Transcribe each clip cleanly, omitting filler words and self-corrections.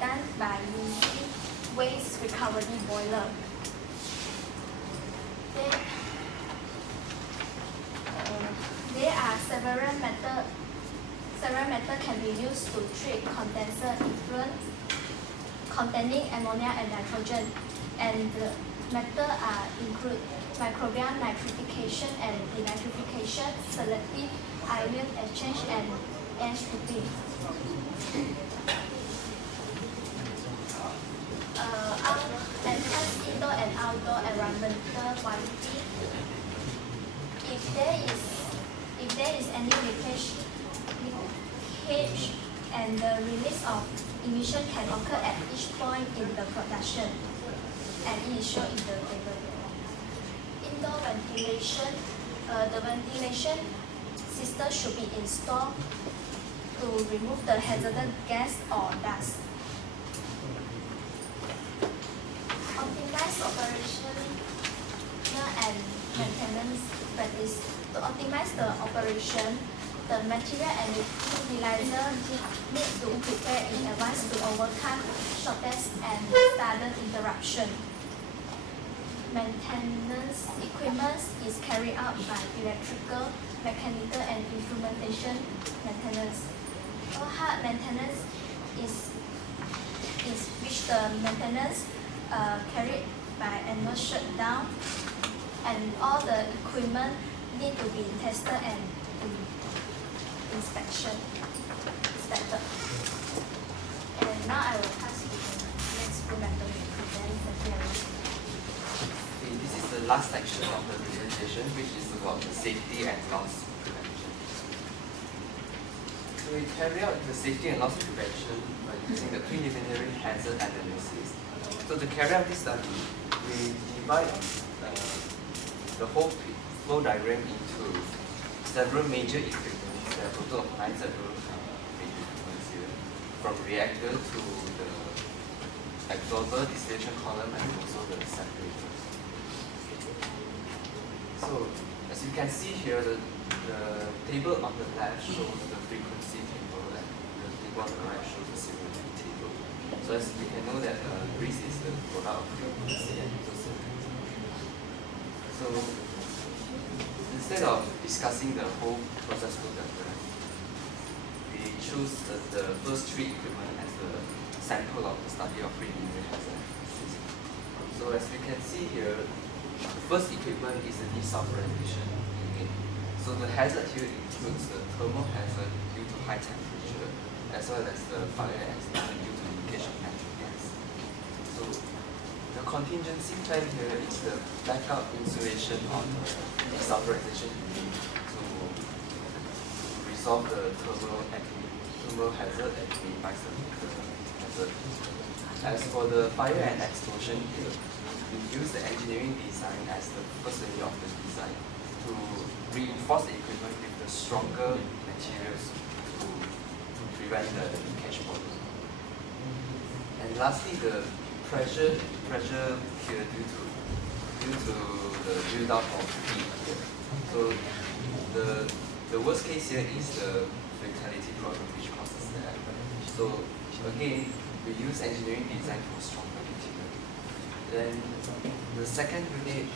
done by using waste recovery boiler. There are several methods can be used to treat condenser effluent containing ammonia and nitrogen, and the methods include microbial nitrification and denitrification, selective ion exchange, and stripping. Enhance indoor and outdoor environmental quality. If there is any leakage and the release of emission can occur at each point in the production, and it is shown in the table. Indoor ventilation, the ventilation system should be installed to remove the hazardous gas or dust. Optimize operation and maintenance practice. To optimize the operation, the material and utilizer need to prepare in advance to overcome shortage and sudden interruption. Maintenance equipment is carried out by electrical, mechanical, and instrumentation maintenance. Hard maintenance is which the maintenance carried by annual shutdown, and all the equipment need to be tested and inspected. And now I will pass to the next group member to present the theory. Okay, this is the last section of the presentation, which is about the safety and loss prevention. So we carry out the safety and loss prevention by using the preliminary hazard analysis. So to carry out this study, we divide the whole flow diagram into several major equipment. There are a total of 9 several major equipment here, from reactor to the absorber, distillation column, and also the separator. So as you can see here, the table on the left shows the frequency table, and the table on the right shows the severity table. So as we can know that grease is the product of frequency and also severity. So instead of discussing the whole process flow diagram, we choose the first 3 equipment as the sample of the study of preliminary hazard analysis. So as we can see here, the first equipment is the desulfurization unit. So the hazard here includes the thermal hazard due to high temperature, as well as the fire extinction due to leakage of natural gas. So the contingency plan here is the backup insulation on the desulfurization unit to resolve the thermal hazard and minimize the hazard. As for the fire and explosion here, we use the engineering design as the first layer of the design to reinforce the equipment with the stronger materials to prevent the leakage problem. And lastly, the pressure here due to the build-up of heat here. So the worst case here is the fatality problem which causes that. So again, we use engineering design for stronger material. Then the second unit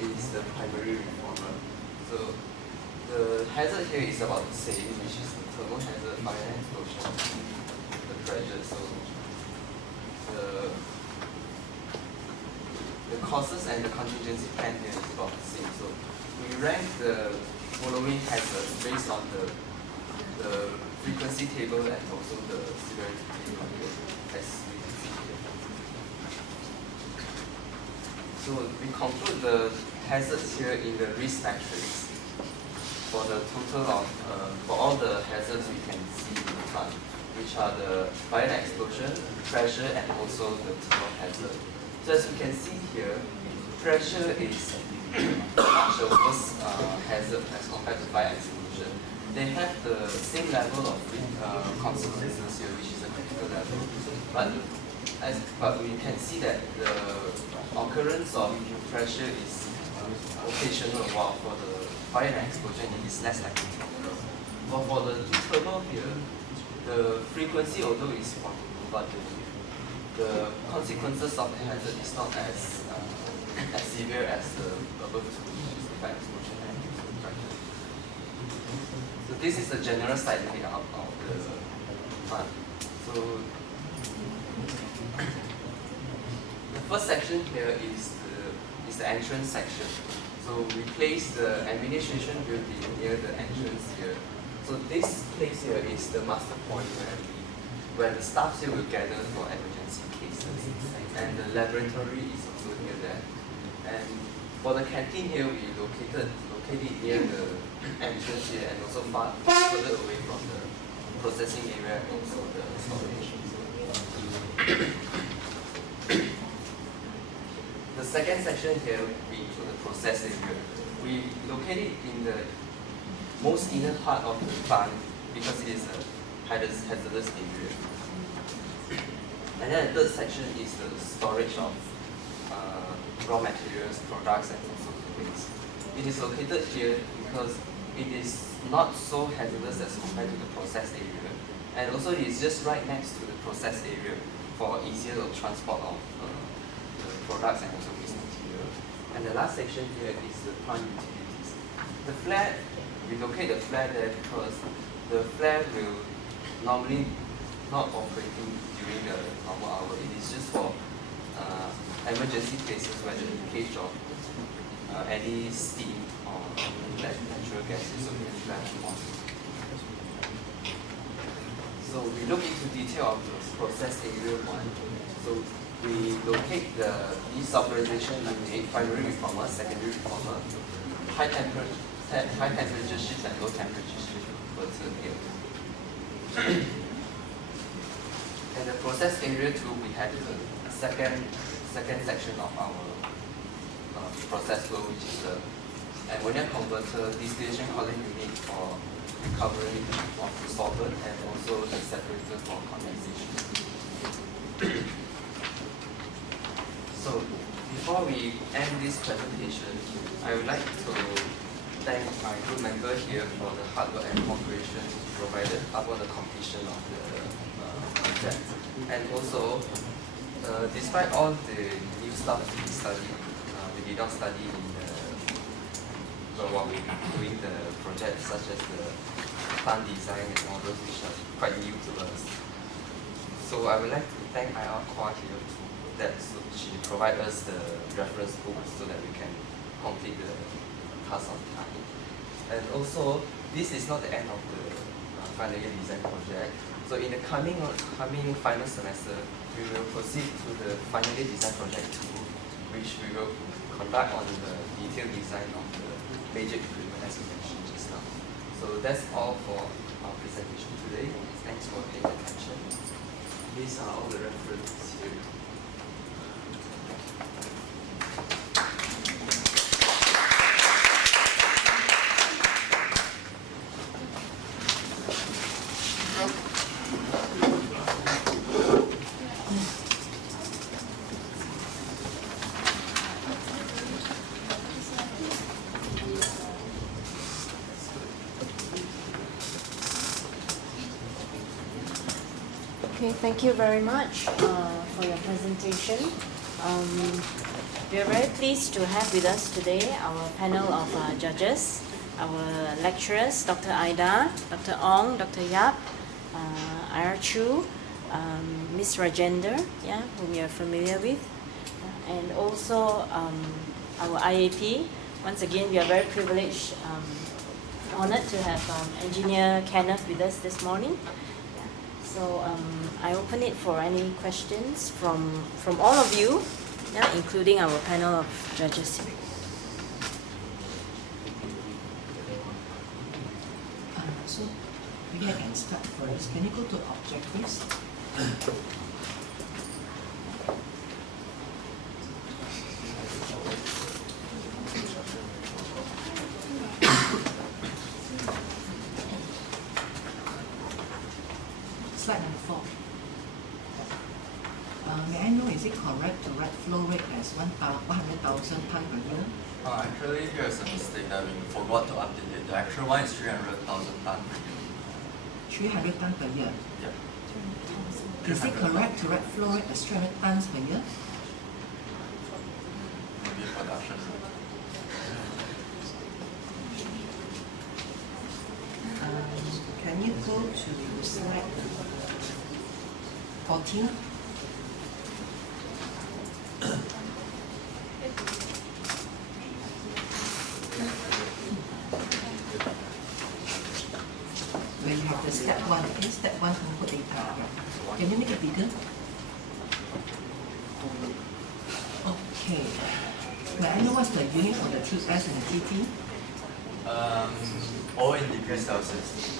is the primary reformer. So the hazard here is about the same, which is the thermal hazard, fire and explosion, the pressure. So the causes and the contingency plan here is about the same. So we rank the following hazards based on the frequency table and also the severity table here, as we can see here. So we conclude the hazards here in the risk matrix for the total of for all the hazards we can see in the plant, which are the fire and explosion, pressure, and also the thermal hazard. So as we can see here, pressure is much a worse hazard as compared to fire explosion. They have the same level of consequences here, which is a critical level. But we can see that the occurrence of pressure is occasional, while for the fire and explosion it is less likely to occur. But for the thermal here, the frequency although is 1, but the consequences of the hazard is not as severe as the above 2, which is the back explosion and infraction. So this is the general side layout of the plant. So the first section here is the entrance section. So we place the administration building near the entrance here. So this place here is the master point where the staff here will gather for emergency cases. And the laboratory is also near there. And for the canteen here, we located it near the entrance here and also further away from the processing area and also the storage. The second section here will be to the process area. We locate it in the most inner part of the plant because it is a hazardous area. And then the third section is the storage of raw materials, products, and also waste. It is located here because it is not so hazardous as compared to the process area. And also it is just right next to the process area for easier transport of the products and also waste material. And the last section here is the plant utilities. The flare, we locate the flare there because the flare will normally not operating during the normal hour. It is just for emergency cases where the leakage of any steam or natural gases will be flashed on. So we look into detail of the process area 1. So we locate the desulfurization unit, primary reformer, secondary reformer, high temperature shift and low temperature shift converter here. And the process area 2, we have the second section of our process flow, which is the ammonia converter, distillation column unit for recovery of the solvent, and also the separator for condensation. So before we end this presentation, I would like to thank my group member here for the hard work and cooperation provided upon the completion of the project. And also, despite all the new stuff we studied, we did not study in while we were doing the project, such as the plant design and all those which are quite new to us. So I would like to thank IR Kwa here that she provide us the reference book so that we can complete the task on time. And also, this is not the end of the final year design project. So in the coming final semester, we will proceed to the final year design project 2, which we will conduct on the detailed design of the major equipment as we mentioned just now. So that's all for our presentation today. Thanks for paying attention. These are all the references here. Okay, thank you very much for your presentation. We are very pleased to have with us today our panel of judges, our lecturers, Dr. Ida, Dr. Ong, Dr. Yap, Ir Chu, Ms. Rajender, whom you are familiar with, and also our IAP. Once again, we are very privileged, honored to have Engineer Kenneth with us this morning. So I open it for any questions from all of you, including our panel of judges. So maybe I can start first. Can you go to objectives? Slide number 4. May I know, is it correct to write flow rate as 100,000 ton per year? Actually, here's a mistake that we forgot to update it. The actual one is 300,000 ton per year. 300 tons per year. Yeah. Is it correct to write flow rate as 300 tons per year? Maybe production. Can you go to slide 14? Where you have the step 1, okay? Step 1 input data. Yeah. Can you make it bigger? Okay. May I know what's the unit for the TS and the TT? All in degrees Celsius.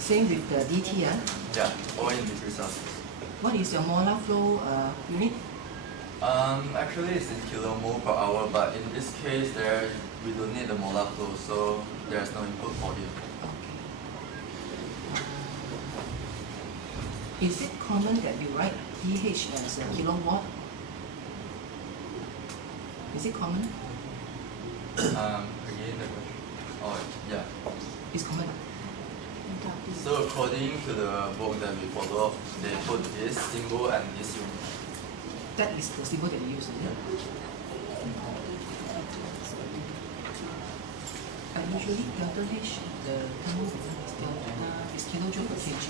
Same with the DT, yeah? Yeah, all in degrees Celsius. What is your molar flow unit? Actually it's in kilomole per hour, but in this case we don't need the molar flow, so there's no input for it. Is it common that you write pH as a kilowatt? Is it common? Again the question. Oh yeah. It's common. So according to the book that we follow, they put this symbol and this unit. That is the symbol that you use, isn't it? Usually delta H, the thermal delta is kilojoule per kg.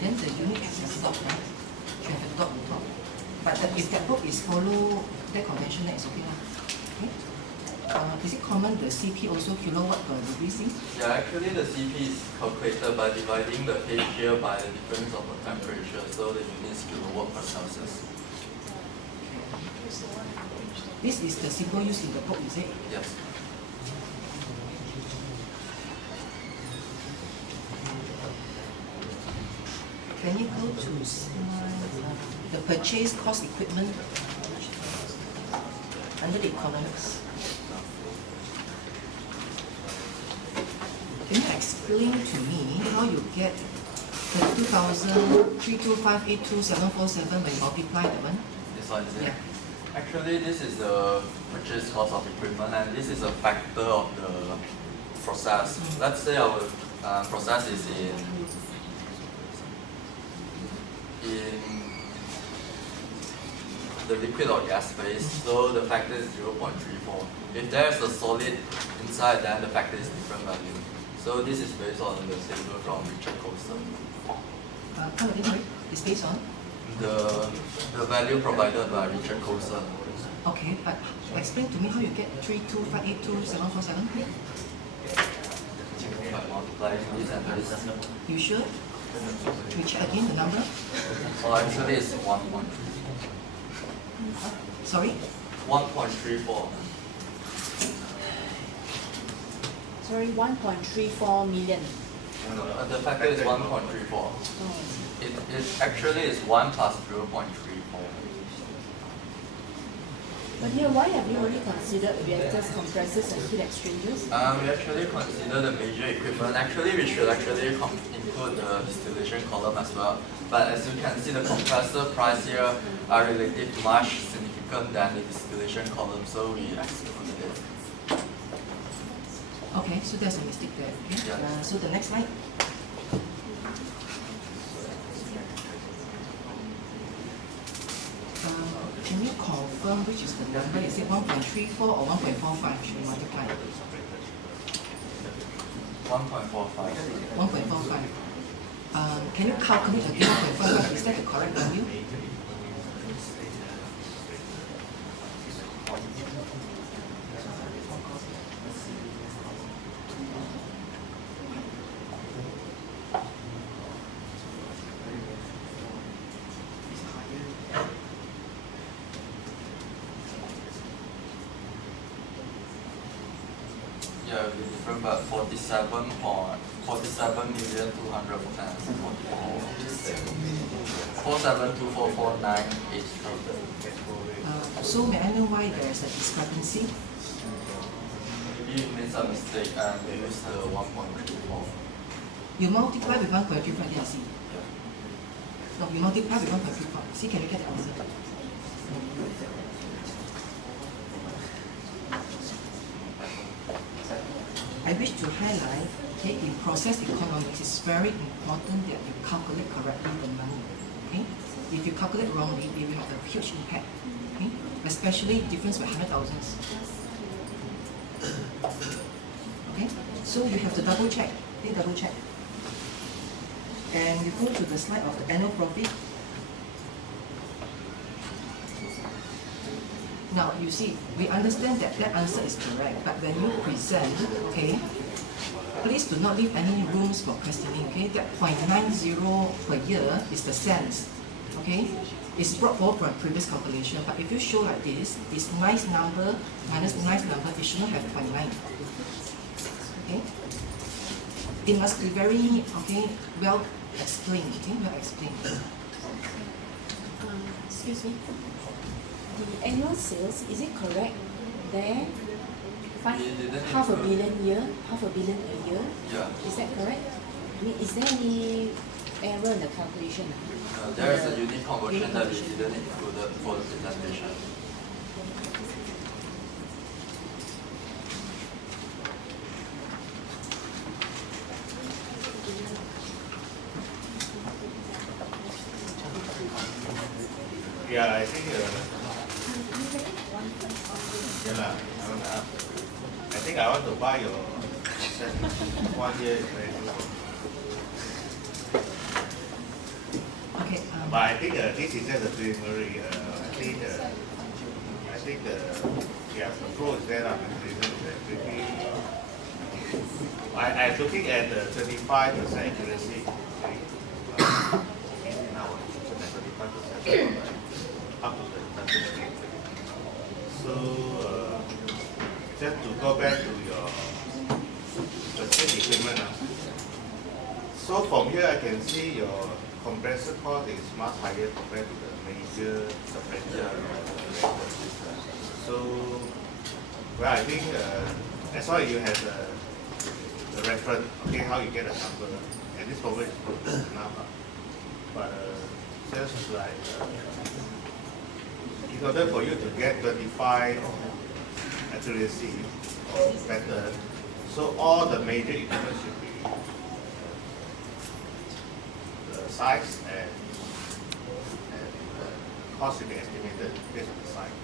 Then the unit should have dot, right? Should have a dot on top. But if that book is follow that convention, then it's okay lah. Okay? Is it common the CP also kilowatt per degree C? Yeah, actually the CP is calculated by dividing the H here by the difference of the temperature, so the unit is kilowatt per Celsius. This is the symbol used in the book, is it? Yes. Can you go to slide, the purchase cost equipment under the economics? Can you explain to me how you get the 2,32582,747 when you multiply that one? This one is it? Yeah. Actually, this is the purchase cost of equipment, and this is a factor of the process. Let's say our process is in the liquid or gas phase, so the factor is 0.34. If there's a solid inside, then the factor is different value. So this is based on the table from Richard Coulson. Come again, it's based on? The value provided by Richard Coulson. Okay, but explain to me how you get 32582,747. By multiplying this and this. You sure? We check again the number. Oh, actually it's 1.3. Sorry? 1.34. Sorry, 1.34 million. The factor is 1.34. Oh. It actually is 1 plus 0.34. But here, why have you only considered reactors, compressors, and heat exchangers? We actually consider the major equipment. Actually, we should actually include the distillation column as well. But as you can see, the compressor price here are relatively much significant than the distillation column, so we excluded it. Okay, so there's a mistake there. Okay? Yeah. So the next slide. Can you confirm which is the number? Is it 1.34 or 1.45? Should we multiply? 1.45. 1.45. Can you calculate again 1.45? Is that the correct value? Yeah, it'll be different, but 47,244,980. So may I know why there is a discrepancy? Maybe you made some mistake and you used the 1.34. You multiply with 1.35, I see. Yeah. No, you multiply with 1.35. See, can you get the answer? I wish to highlight, okay, in process economics, it's very important that you calculate correctly the money. Okay? If you calculate wrongly, it will have a huge impact. Okay? Especially difference by 100,000. Okay? So you have to double check. Okay, double check. And you go to the slide of the annual profit. Now you see, we understand that that answer is correct, but when you present, okay, please do not leave any rooms for questioning. Okay, that 0.90 per year is the cents. Okay, it's brought forward from previous calculation, but if you show like this, it's nice number minus nice number, it should not have 0.9. Okay, it must be very well explained. Okay, well explained. Excuse me. The annual sales, is it correct there? Half a billion a year? Yeah. Is that correct? I mean, is there any error in the calculation? There is a unit conversion that we didn't include for the presentation. Yeah, I think I think I want to buy your 1 year is very good. Okay. But I think this is just a preliminary. I think the flow is there. I'm looking at the 35% accuracy. Now it's 35% up to the 30%. So just to go back to your same equipment. So from here I can see your compressor cost is much higher compared to the major supplier. So, well, I think as long as you have the reference, okay, how you get a number, and this probably is good enough. But just like in order for you to get 25 accuracy or better, so all the major equipment should be the size and cost should be estimated based on the size.